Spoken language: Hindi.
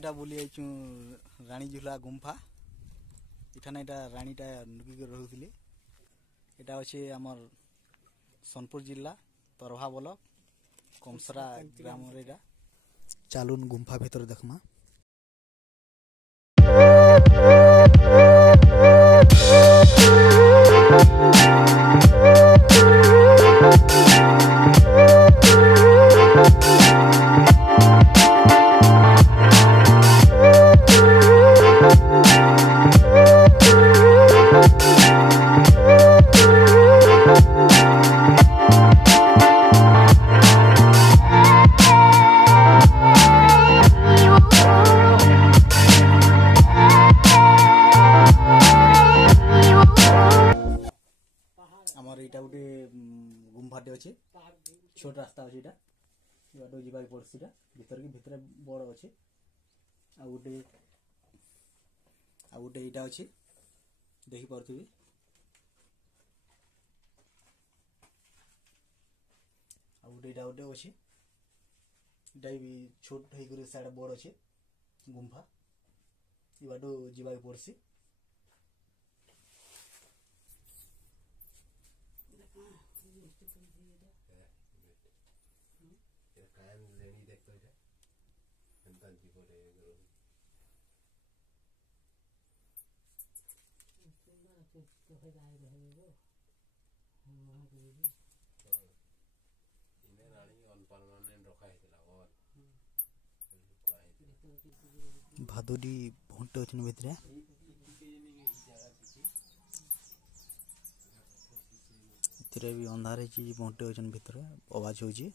इटा बुली आइचु रानीझुला गुम्फा इठाने इटा रानीटा नुकी रहुथिले इटा अछि हमर सोनपुर जिला तरभा ब्लॉक कमसरा ग्राम रे इटा चालुन गुम्फा भीतर देखमा आमर इटा गोटे गुम्फाटे अच्छे छोट रास्ता अच्छे इटा बाटो जीवा पड़सी भीतर की भीतर बड़ अच्छे आ गोटे इटा अच्छे देखी पार्थ्वे आ गोटे इटा गोटे अच्छे इटा भी छोट होकर साइड बड़ अच्छे गुम्फा ये बाटो जीवा पड़सी भादुडी भंटे अच्छे भितर भी अंधार भंटे अच्छे भितर आवाज हो भीतर